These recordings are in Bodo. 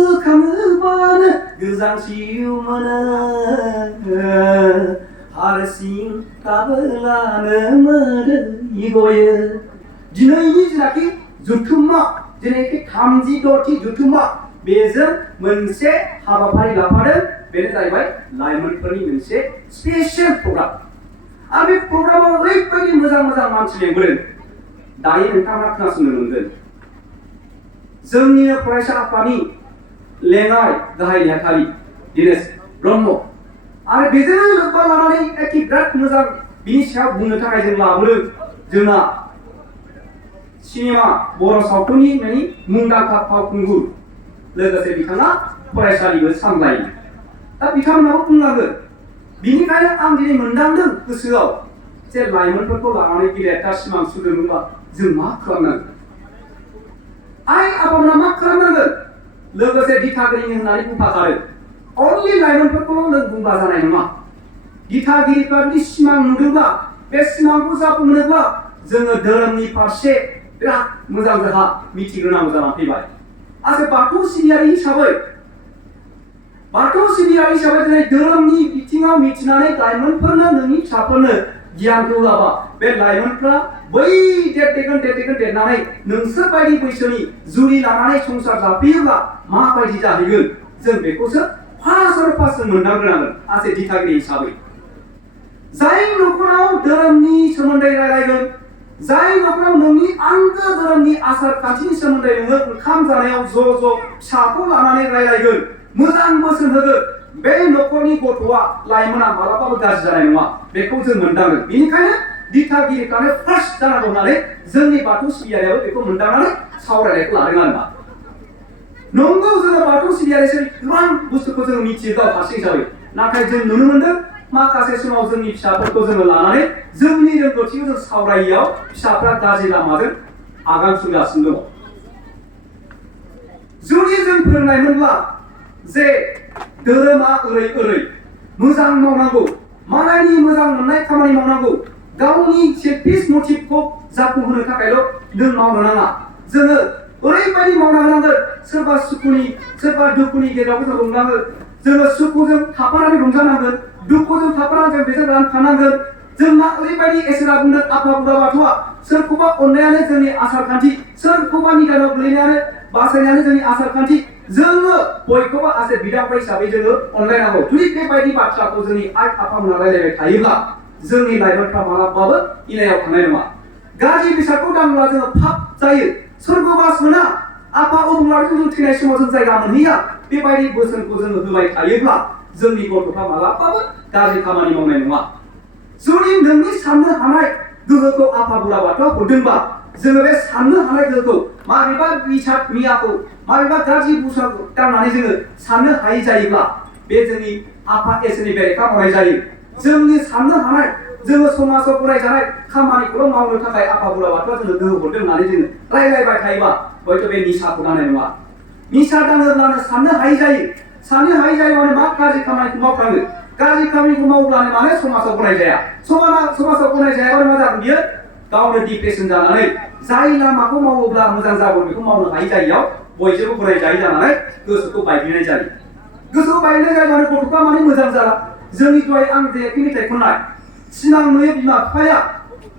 गोसोखाङोबानो गोजांसिउ मोनो हारसिं थाबोलानो मोदै गयो। दिनैनि जेनाखि जुथुम्मा जेनाखि 36थि जुथुम्मा बेजों मोनसे हाबाफारि लाफादों। बेनो जाहैबाय लाइमोनफोरनि मोनसे स्पेसियेल प्रग्राम। आरो बे प्रग्रामाव ओरैबायदि मोजां मोजां मानसि लेंबोदों। दायो नोंथाङा खोनासंनो मोनगोन। जोंनिनो फरायसा आफादनि लेङाइ गाहाय नेहाथारि दिनेश ब्रह्म आरो बेजों लोब्बा लानानै एखे बिराद मोजां बिनि सायाव बुंनो थाखाय जों लाबोदों। जोंना सिनेमा बर' सावथुननि माने मुंदांखा फावखुंगुर लोगोसे बिथाङा फरायसालिबो सामलायो। दा बिथांमोनाबो बुंलांगोन। बिनिखायनो आं दिनै मोनदांदों गोसोआव जे लाइमोनफोरखौ लानानै गेदेरथार सिमां सुजुनोब्ला जों मा खालामनांगोन? आइ आफामोना मा खालामनांगोन? लोगोसे दिथागिरि होननानै बुंफाखादों। अनलि लाइमोनफोरखौल' नों बुंब्ला जानाय नङा। दिथागिरिफ्रा जुदि सिमां नुदोंब्ला बे सिमांखौ जाफुंहोनोब्ला जोङो धोरोमनि फारसे बिराद मोजां जाहा मिथिग्रोनांगौ जानानै फैबाय। आरो बाथौ सिबियारि हिसाबै दिनै धोरोमनि बिथिङाव मिथिनानै लाइमोनफोरनो नोंनि फिसाफोरनो गियानखौ होआबा बे लाइमोनफ्रा बै देरनानै नोंसोर बायदि बैसोनि जुलि लानानै संसार जाफैयोब्ला माबायदि जाहैगोन जों बेखौसो फार्स्ट मोनदांग्रोनांगोन आसे दिथागिरि हिसाबै। जाय न'खराव धोरोमनि सोमोन्दै रायलायगोन, जाय न'खराव नोंनि आंगो धोरोमनि आसार खान्थिनि सोमोन्दै नोङो ओंखाम जानायाव ज' फिसाखौ लानानै रायलायगोन, मोजां बोसोन होगोन, बे न'खरनि गथ'आ लाइमोना मालाबाबो गाज्रि जानाय नङा। बेखौ जों मोनदांगोन। बेनिखायनो दिथागिरिफ्रानो फार्स्ट जानांगौ होननानै जोंनि बाथौ सिबियारियाबो बेखौ मोनदांनानै सावरायनायखौ लादों आरोना। नंगौ जोङो बाथौ सिबियारिसो गोबां बुस्थुखौ जोङो मिथियो गाव हारसिं हिसाबै। नाथाय जों नुनो मोनदों माखासे समाव जोंनि फिसाफोरखौ जोङो लानानै जोंनि रोंगौथिखौ जों सावरायियाव फिसाफ्रा गाज्रि लामाजों आगान सुरगासिनो दङ। जुदि जों फोरोंनायमोनब्ला जे धोरोमा ओरै मोजां मावनांगौ, मालायनि मोजां मोननाय खामानि मावनांगौ, गावनि सेल्फिश मटिभखौ जाफुंहोनो थाखायल' नों मावनो नाङा। जोङो ओरैबायदि मावना होनांगोन सोरबा सुखुनि सोरबा दुखुनि गेजेरावबो जों रंजानांगोन। जोङो सुखुजों थाफानानै रंजानांगोन, दुखुजों थाफानानै जों बेजों रानफानांगोन। जोंना ओरैबायदि इसोरा बुंदों आफा बोराइ बाथौआ सोरखौबा अननायानो जोंनि आसार खान्थि, सोरखौबा निदानाव गोलैनायानो बासायनायानो जोंनि आसार खान्थि। जोङो बयखौबो आसे बिदा फंबाय हिसाबै जोङो अनलायनांगौ। जुदि बेबायदि बाथ्राखौ जोंनि आइ आफामोना रायलायबाय थायोब्ला जोंनि लाइमोनफ्रा मालाबाबो इनायाव थांनाय नङा। गाज्रि बेसादखौ दांब्ला जोङो पाप जायो, सोरगोबास मोना, आफा अबंलावरिजों जों थैनाय समाव जों जायगा मोनहैया। बेबायदि बोसोनखौ जोङो होबाय थायोब्ला जोंनि गथ'फ्रा मालाबाबो गाज्रि खामानि मावनाय नङा। जुदि नोंनि साननो हानाय गोहोखौ आफा बोराइ बाथौआ हरदोंबा जोङो बे साननो हानाय गोहोखौ माबेबा बिसाद मियाखौ माबेबा गाज्रि बुस्थुखौ दांनानै जोङो साननो हायै जायोब्ला बे जोंनि आफा इसोरनि बेरेखा मावनाय जायो। जोंनि साननो हानाय जोङो समाजाव गनायजानाय खामानिखौल' मावनो थाखाय आफा बोराइ बाथौआ जोंनो गोहो हरदों होननानै जोङो रायलायबाय थायोबा हयथ' बे निसाखौ दांनाय नङा। निसा दाङोब्लानो साननो हायै जायो। साननो हायै जायोबानो मा गाज्रि खामानिखौ मावफ्लाङो। गाज्रि खामानिखौ मावब्लानो माने समाजाव गनायजाया। समाजाव गनायजायाबानो मा जागोन बियो गावनो डिप्रेसन जानानै जाय लामाखौ मावोब्ला मोजां जागोन बेखौ मावनो हायै जायैयाव बयजोंबो गनायजायै जानानै गोसोखौ बायग्लिनाय जायो। गोसोखौ बायग्लिनाय जायोबानो गथ'फ्रा माने मोजां जाला। जोंनि दहाय आं जेखि मेथाइ खननाय सिमां नुयो बिमा बिफाया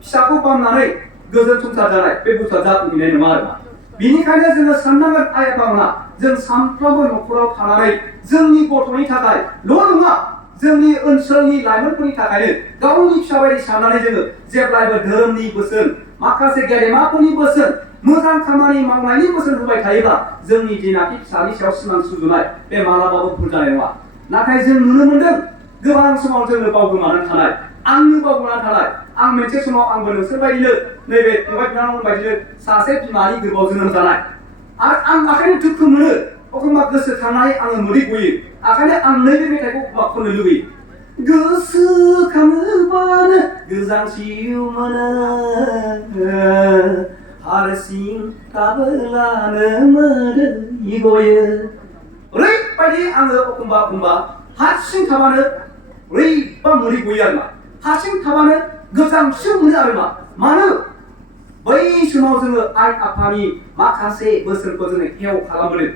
फिसाखौ बामनानै गोजोन संसार जानाय बे बुस्थुआ जाफुंहैनाय नङा आरोना। बिनिखायनो जोङो साननांगोन आइ आफामोना जों सानफ्रोमबो न'खराव थानानै जोंनि गथ'नि थाखायल' नङा जोंनि ओनसोलनि लाइमोनफोरनि थाखायनो गावनि फिसा बायदि साननानै जोङो जेब्लायबो धोरोमनि बोसोन, माखासे गेदेमाफोरनि बोसोन, मोजां खामानि मावनायनि बोसोन होबाय थायोब्ला जोंनि जेनाखि फिसानि सायाव सिमां सुजुनाय बे मालाबाबो भुल जानाय नङा। नाथाय जों नुनो मोनदों गोबां समाव जोङो बावगोमानानै थानाय, आंनो बावगोमानानै थानाय। आं मोनसे समाव आंबो नोंसोरबायदिनो नैबे फंबाय बिनानाव बायदिनो सासे बिमानि गोरबोआव जोनोम जानाय। आरो आं ओंखायनो दुखु मोनो, एखनबा गोसोखांनानै आङो मोदै गयो। ओंखायनो आं नैबे मेथाइखौ खननो लुबैयो। गोसोखाङोबानो गोजांसिउ मोनो हारसिं थाबोलानो मोदै गयो। ओरैबायदि आङो एखनबा हारसिं थाबानो ओरैबा मोदै गयो आरोना। हारसिं थाबानो गोजांसिउ मोनो आरोना। मानो? बै समाव जोङो आइ आफानि माखासे बोसोनखौ जोङो हेव खालामबोदों।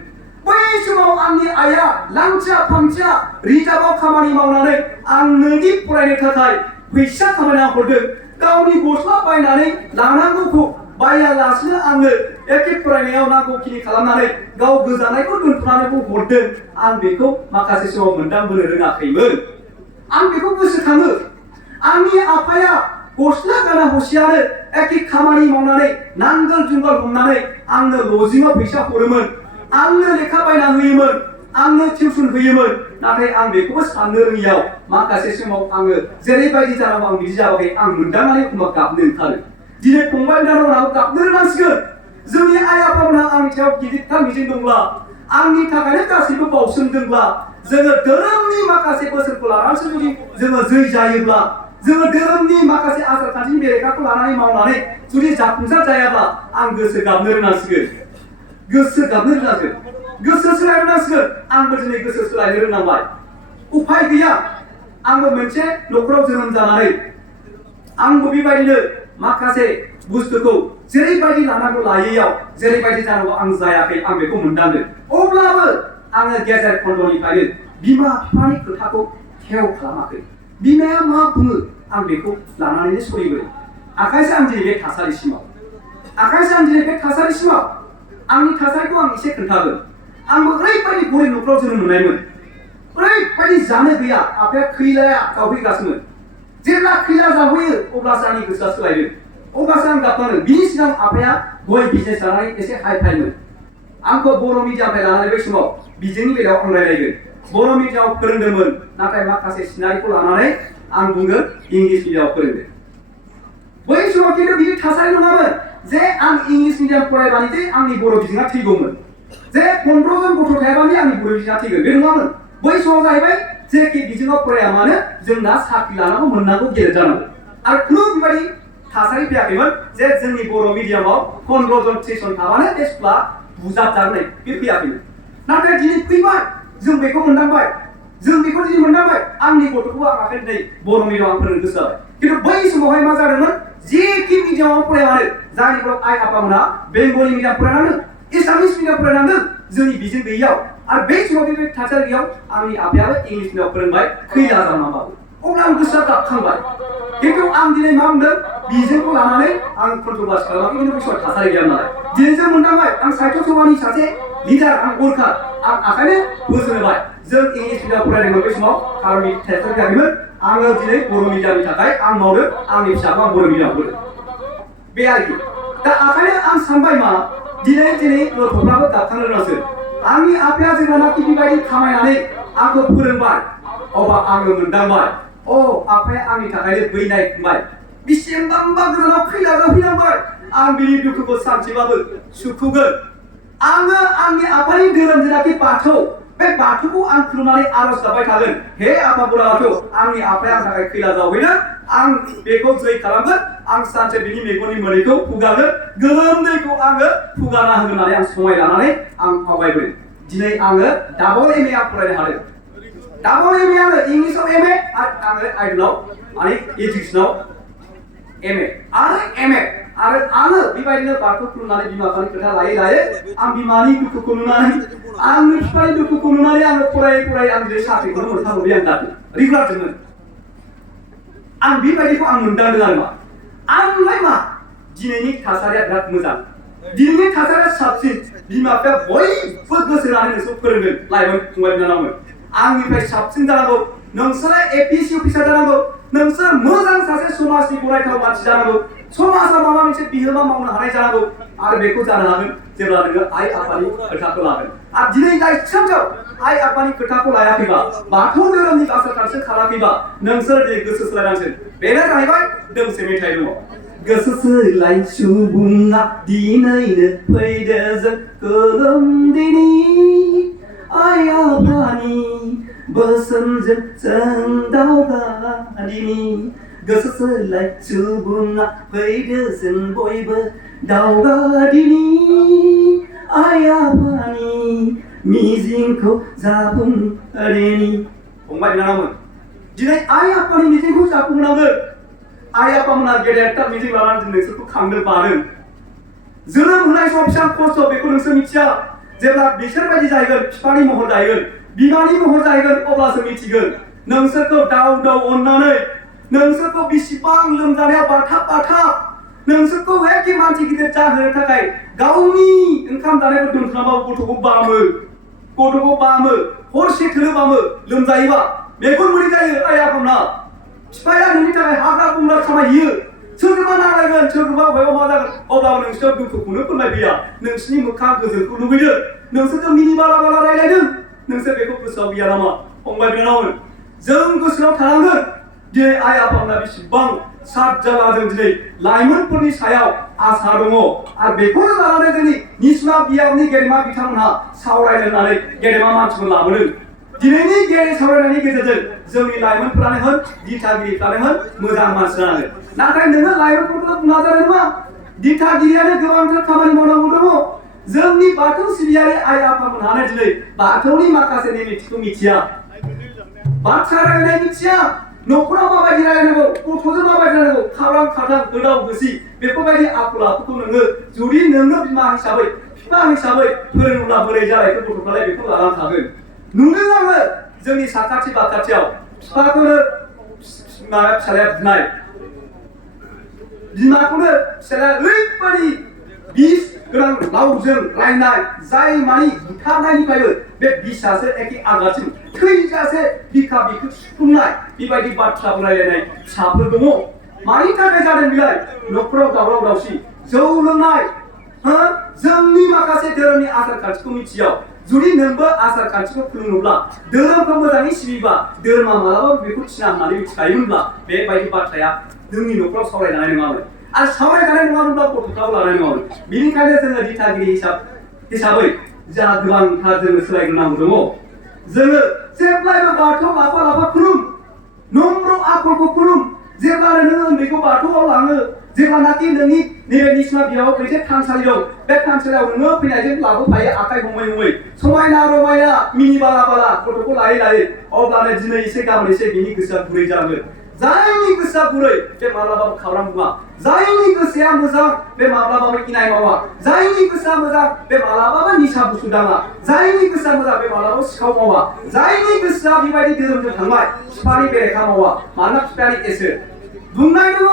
बै समाव आंनि आइया लांथिया फांथिया रिजार्भआव खामानि मावनानै आंनोदि फरायनो थाखाय फैसा खामायना हरदों गावनि गस्ला बायनानै लानांगौखौ बायालासिनो आंनो एखे फरायनायाव नांगौखिनि खालामनानै गाव गोजानायखौ दोनथ'नानैबो हरदों आं बेखौ माखासे समाव मोनदांबोनो रोङाखैमोन आं बेखौ गोसोखाङो आंनि आफाया गस्ला गाना हसियानो एखे खामानि मावनानै नांगोल जुंगाल हमनानै आंनो लजिङाव फैसा हरोमोन आंनो लेखा बायना होयोमोन आंनो टिउसन होयोमोन नाथाय आं बेखौबो साननो रोङियाव माखासे समाव आङो जेरैबायदि जानांगौ आं बिदि जाबाखै आं मोनदांनानै एखनबा गाबनो ओंखारो दिनै फंबाय बिनानावनाव गाबनो रोंनांसिगोन जोंनि आइ आफामोनहा आंनि सायाव गिदिरथार मिजिं दंब्ला आंनि थाखायनो गासैबो बावसोमदोंब्ला जोङो धोरोमनि माखासे बोसोनखौ लानानैसो जुदि जोङो जै जायोब्ला जोङो धोरोमनि माखासे आसार खान्थिनि बेरेखाखौ लानानै मावनानै जुदि जाफुंसार जायाब्ला आं गोसो गाबनो रोंनांसिगोन गोसो गाबनो रोंनांसिगोन गोसो सोलायनो रोंनांसिगोन आंबो दिनै गोसो सोलायनो रोंनांबाय उफाय गैया आंबो मोनसे न'खराव जोनोम जानानै आंबो बेबायदिनो माखासे बुस्थुखौ जेरैबायदि लानांगौ लायैयाव जेरैबायदि जानांगौ आं जायाखै आं बेखौ मोनदांदों अब्लाबो आङो गेजेर खन्द'निफ्रायनो बिमा बिफानि खोथाखौ खेव खालामाखै बिमाया मा बुङो आं बेखौ लानानैनो सोलिबोदों आखायसो आं दिनै बे थासारिसिमाव आंनि थासारिखौ आं एसे खोन्थागोन आंबो ओरैबायदि गरिब न'खराव जोनोम मोननायमोन ओरैबायदि जानो गैया आफाया खैलाया जावहैगासिनो जेब्ला खैला जावहैयो अब्लासो आंनि गोसोआ सोलायदों अब्लासो आं गाबनांदों बिनि सिगां आफाया गय बिजनेस लानानै एसे हाइ फाइमोन आंखौ बर' मिडियामनिफ्राय लानानै बै समाव बिजोंनि बेलायाव आं रायलायगोन बर' मिडियामाव फोरोंदोंमोन नाथाय माखासे सिनारिखौ लानानै आं बुंगोन इंलिस मिडियामाव फोरोंदों बै समाव खिन्थु बिदि थासारि नङामोन जे आं इंलिस मिडियाम फरायबानो जे आंनि बर' बिजोङा थैगौमोन जे 15 जन गथ' थायाबानो आंनि बर' बिजोङा थैगोन बे नङामोन बै समाव जाहैबाय जेखि बिजोङाव फराया मानो जोंना साख्रि लानांगौ मोननांगौ गेदेर जानांगौ आरो खुनु बेबायदि थासारि फैयाखैमोन जे जोंनि बर' मिडियामाव 15 जन टिउसन थाबानो बे स्कुला बुजाबजानाय बे फैयाखैमोन नाथाय दिनै फैबाय जों बेखौ मोनदांबाय आंनि गथ'खौबो आं आखाइ दिनै बर' मिडियामाव फोरोंनो गोसो जाबाय खिन्थु बै समावहाय मा जादोंमोन जेखि मिडियामाव फरायामानो जायनिफ्राव आइ आफामोनहा बेंगलि मिडियाम फरायनांदों एसामिस मिडियाम फरायनांदों जोंनि बिजों गैयैयाव आरो बे समाव बे थासारियाव आंनि आफायाबो इंलिस मिडियाम फोरोंबाय खैला जानांबाबो अब्ला आं गोसोआ गाबखांबाय खिन्थु आं दिनै मा बुंदों बिजोंखौ लानानै आं कन्ट्रभार्स खालामाखै खिन्थु बै समाव थासारि गैया नालाय दिनै जों मोनदांबाय आं साहित्य सभानि सासे लिडार आं वर्कार आं आखायनो बोसोन होबाय जों इंलिस मिडियाम फरायदोंमोन बै समाव खारननि थासारि गैयामोन आङो दिनै बर' मिडियामनि थाखाय आं मावदों आंनि फिसाखौ आं बर' मिडियामाव होदों बे आरोखि दा आखायनो आं सानबाय मा दिनै गथ'फ्राबो गाबखांनो रोङासै आंनि आफाया जेब्लानाखि बेबायदि खामायनानै आंखौ फोरोंबाय अब्ला आङो मोनदांबाय आफाया आंनि थाखायनो बैनाय फंबाय बेसेबांबा गोजानाव खैला जाफैनांबाय आं बिनि दुखुखौ सानसेबाबो सुखुगोन आङो आंनि आफानि धोरोम जेनाखि बाथौ बे बाथौखौ आं खुलुमनानै आरज गाबबाय थागोन हे आफा बोराइ बाथौ आंनि आफाया आंनि थाखाय खैला जावहैदों आं बेखौ जै खालामगोन आं सानसे बिनि मेगननि मोदैखौ फुगारगोन गोलोमदैखौ आङो फुगारना होगोन होननानै आं समाय लानानै आं आवगायबोदों दिनै आङो डाबल एम ए आं फरायनो हादों डाबल एम ए आङो इंलिसाव एम ए आरो आङो आइडलाव माने एजुकेसनाव एम ए आरो एम ए आरो आङो बेबायदिनो बाथौ खुलुमनानै बिमा बिफानि खोथा लायै आं बिमानि दुखुखौ नुनानै आंनि बिफानि दुखुखौ नुनानै आङो फरायै आं दिनै साख्रिखौनो मोनथारबाय आं दादों रिगुलारजोंमोन आं बेबायदिखौ आं मोनदांदों आरो आंलाय मा दिनैनि थासारिया बिराद मोजां दिनैनि थासारिया साबसिन बिमा बिफाया बयबो गोसो होनानै नोंसोरखौ फोरोंगोन लाइमोन फंबाय बिनानावमोन आंनिफ्राय साबसिन जानांगौ नोंसोरो एपिएससि अफिसार जानांगौ नोंसोर मोजां सासे समाजनि गनायथाव मानसि जानांगौ समाजाव माबा मोनसे बिहोमा मावनो हानाय जानांगौ आरो बेखौ जानो हागोन जेब्ला नोङो आइ आफानि खोथाखौ लागोन आरो दिनै दाइसामजों आइ आफानि खोथाखौ लायाखैबा बाथौ धोरोमनि आसार खान्थि खालामाखैबा नोंसोर दिनै गोसो सोलायनांसिगोन बेनो जाहैबाय दोंसे मेथाइ दङ गोसो सोलाय सुबुङा दिनैनो फैदो जों गोलोमदैनि आइ आफानि बोसोनजों जों दावगादिनि गोसो सोलाय सुबुङा फैदो जों बयबो दावगादिनि आइ आफानि मिजिंखौ जाफुंहोदिनि फंबाय बिनानावमोन दिनै आइ आफानि मिजिंखौ जाफुंहोनांगोन आइ आफामोना गेदेरथार मिजिं लानानै नोंसोरखौ खांनो बादों जोनोम होनाय समाव बेसेबां खस्थ' बेखौ नोंसोर मिथिया जेब्ला बिसोर बायदि जाहैगोन बिफानि महर जाहैगोन बिमानि महर जाहैगोन अब्लासो मिथिगोन नोंसोरखौ दाव दाव अननानै नोंसोरखौ बेसेबां लोमजानायाव बाथाब नोंसोरखौ एखे मानसि गिदिर जाहोनो थाखाय गावनि ओंखाम जानायखौ दोनथ'नाबाबो गथ'खौ बामो हरसे थोलो बामो लोमजायोबा मेगन मोदै जायो आइ आफामोना बिफाया नोंनि थाखाय हाग्रा बंग्रा खामायहैयो सोरबा नालायगोन सोरबा बहायबा मा जागोन अब्लाबो नोंसोर दुखुखौनो फोरमायफैया नोंसिनि मोखां गोजोनखौ लुबैदों नोंसोरजों मिनि बाला रायलायदों नोंसोर बेखौ गोसोआव गैया नामा फंबाय बिनानावमोन जों गोसोआव थानांगोन दिनै आइ आफामोना बेसेबां साथ जालाजों दिनै लाइमोनफोरनि सायाव आसा दङ आरो बेखौनो लानानै जोंनि निस्मा बियाबनि गेदेमा बिथांमोनहा सावरायनो होननानै गेदेमा मानसिफोर लाबोदों दिनैनि गेदेर सावरायनायनि गेजेरजों जोंनि लाइमोनफोरानो होन दिथागिरिफ्रानो होन मोजां मानसि जानांगोन नाथाय नोङो लाइमोनफोरखौ बुंना जानाय नङा दिथागिरियानो गोबांथार खामानि मावनांगौ दङ जोंनि बाथौ सिबियारि आइ आफामोनहानो दिनै बाथौनि माखासे नेमनिथिखौ मिथिया बाथ्रा रायलायनाय मिथिया न'खराव माबायदि रायलायनांगौ गथ'जों माबायदि रायलायनांगौ खाब्रां खाब्रां गोदाव गोसि बेफोरबायदि आखल आखुखौ नोङो जुदि नोङो बिमा हिसाबै बिफा हिसाबै फोरोङोब्ला बोरै जालायखो गथ'फ्रालाय बेखौ लानानै थागोन नुदों आङो जोंनि साखाथि बाखाथियाव बिफाखौनो फिसालाया बुनाय बिमाखौनो फिसालाया ओरैबायदि बिस गोनां रावजों रायनाय जाय मानि बुथारनायनिफ्रायबो बे बिसासो एखे आघातसिम थैजासे बिखा बिखौ सुफुंनाय बेबायदि बाथ्राखौ रायलायनाय फिसाफोर दङ मानि थाखाय जादों बिलाय न'खराव दावराव दावसि जौ लोंनाय जोंनि माखासे धोरोमनि आसार खान्थिखौ मिथियाव जुदि नोंबो आसार खान्थिखौ खुलुमोब्ला धोरोमखौ मोजाङै सिबिबा धोरोमा मालाबाबो बेखौ थिना होननानै मिथिखायोमोनब्ला बेबायदि बाथ्राया जोंनि न'खराव सावरायजानाय नङामोन आरो सावरायजानाय नङामोनब्ला गथ'फ्राबो लानाय नङामोन बेनिखायनो जोङो दिथागिरि हिसाबै जोंहा गोबांथार जोङो सोलायग्रोनांगौ दङ जोङो जेब्लायबो बाथौ लाफा खुलुम नम्र आखलखौ खुलुम जेब्लानो नोङो उन्दैखौ बाथौआव लाङो जेब्लानाखि नोंनि नैबे निस्मा बियाव मोनसे थानसालि दं बे थानसालियाव नोङो फैनायजों लाबोफायो आखाइ हमै समायना रमायना मिनि बाला गथ'खौ लायै अब्लानो दिनै एसे गाबोन एसे बिनि गोसोआ गुरै जागोन जायनि गोसोआ गुरै बे माब्लाबाबो खाब्रां बुङा जायनि गोसोआ मोजां बे माब्लाबाबो इनाय मावा जायनि गोसोआ मोजां बे माब्लाबाबो निसा बुस्थु दाङा जायनि गोसोआ मोजां बे माब्लाबाबो सिखाव मावा जायनि गोसोआ बेबायदि धोरोमजों थांबाय बिफानि बेरेखा मावा मानोना बिफानि एसो बुंनाय दङ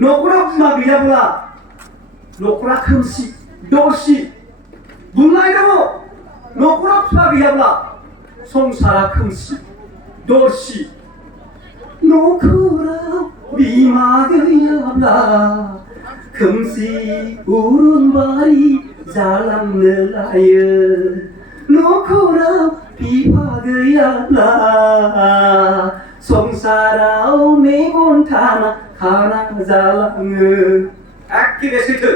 न'खराव बिमा गैयाब्ला न'खरा खोमसि दरसि बुंनाय दङ न'खराव बिफा गैयाब्ला संसारा खोमसि दरसि न'खराव बिमा गैयाब्ला खोमसि अरनबारि जालांनो लायो न'खराव बिफा गैयाब्ला संसाराव मेगन थाना खाना जालाङो एखेबे सैथो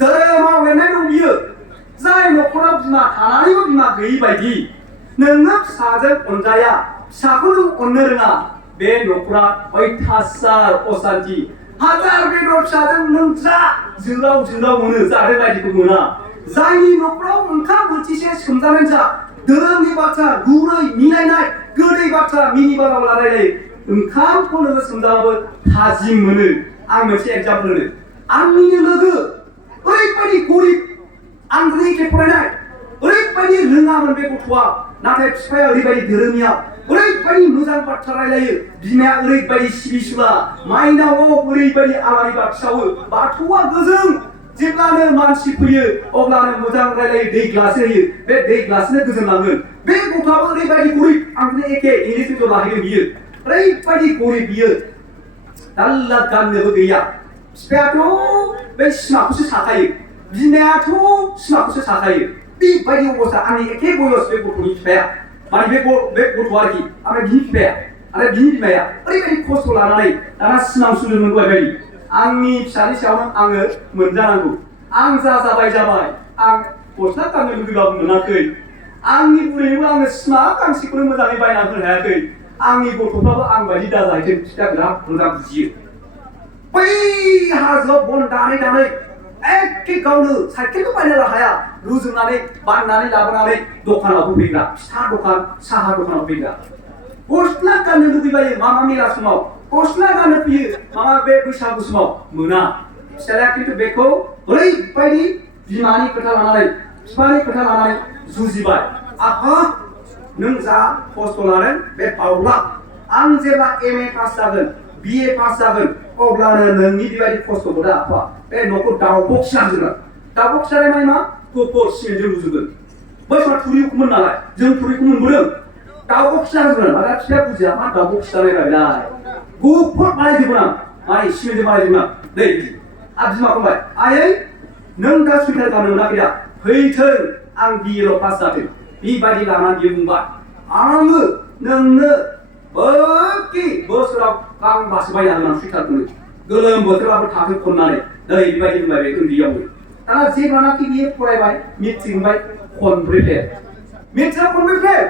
धोरोमाव लिरनाय दं बियो जाय न'खराव बिमा थानानैबो बिमा गैयि बायदि नोङो फिसाजों अनजाया फिसाखौ नों अननो रोङा बे न'खरा अयथासार असान्ति हाजार बेदर फिसाजों नों जा जोलाव मोनो जानाय बायदिखौ मोना जायनि न'खराव ओंखाम बोथिसे सोमजानाय जा धोरोमनि बाथ्रा गुरै मिलायनाय गोदै बाथ्रा मिनि बाला रायलायो ओंखामखौ नोङो सोमजाबाबो थाजिम मोनो आं मोनसे एग्जाम्पल होनो आंनिनो लोगो ओरैबायदि गरिब आं दिनै एखे फरायनाय ओरैबायदि रोङामोन बे गथ'आ नाथाय बिफाया ओरैबायदि धोरोमनिया ओरैबायदि मोजां बाथ्रा रायलायो बिमाया ओरैबायदि सिबिसुला माइनावआव ओरैबायदि आलारि बाथि सावो बाथौआ गोजों जेब्लानो मानसि फैयो अब्लानो मोजां रायलायो दै ग्लास होयो बे दै ग्लासनो गोजोनलांगोन बे गथ'आबो ओरैबायदि गरिब आं दिनै एखे इंलिस मिडियाम लाहैदों बियो ओरैबायदि गरिब बियो दाल्ला गाननोबो गैया बिफायाथ' बे सिमाखौसो साखायो बिमायाथ' सिमाखौसो साखायो बेबायदि अबस्था आंनि एखे बयस बे गथ'नि बिफाया माने बे गथ'आ आरोखि ओमफ्राय बिनि बिफाया आरो बिनि बिमाया ओरैबायदि खस्थ' लानानै दाना सिमां सुजुनो बायदि आंनि फिसानि सायावनो आङो मोनजानांगौ आं जाबाय आं गस्ला गाननो लुबैबाबो मोनाखै आंनि बुरैनोबो आङो सिमा गांसेखौनो मोजाङै बायना होनो हायाखै आंनि गथ'फ्राबो आं बायदि दाजाहैथों बिफाया बिराद मोजां बुजियो बै हाजोआव बन दानै एखे गावनो साइकेलखौ बायनो हाया रुजुनानै बाननानै लाबोनानै दखानाव होफैग्रा फिथा दखान साहा दखानाव होफैग्रा गस्ला गाननो लुबैबायो मामा मेला समाव गस्ला गाननो फैयो मामा बे बैसागु समाव मोना फिसाया खिन्थु बेखौ ओरैबायदि बिमानि खोथा लानानै बिफानि खोथा लानानै जुजिबाय आफा नों जा खस्थ' लादों बे बावला आं जेब्ला MA पास जागोन BA पास जागोन अब्लानो नोंनि बेबायदि खस्थ'खौ दा आफा बे न'खौ दावब'खि लांजोबगोन दावब'खि लानाय माने मा गोबोर सिमेन्टजों लुजोबगोन बै समाव थुरिखौमोन नालाय जों थुरिखौ मोनबोदों दावब'खि लांजोबगोन माने फिसाया बुजिया मा दावब'खि लानाय गुफुर बानायजोबगोन आं माने सिमेन्टजों बानायजोबगोन आं नै आरो बिमा बुंबाय आयै नों दा सुइटार गाननो मोनाखै दा फैथों आं BA पास जाथों बेबायदि लानानै बियो बुंबाय आङो नोंनो बोखि बोसोराव गांबासो बायना होनां सुइटारखौनो गोलोम बोथोराबो थाथों खननानै नै बेबायदि बुंबाय बे उन्दैयावनो दाना जेब्लानाखि बियो फरायबाय मेट्रिक मोनबाय खनब्रै फेल मेट्रिकआव खनब्रै फेल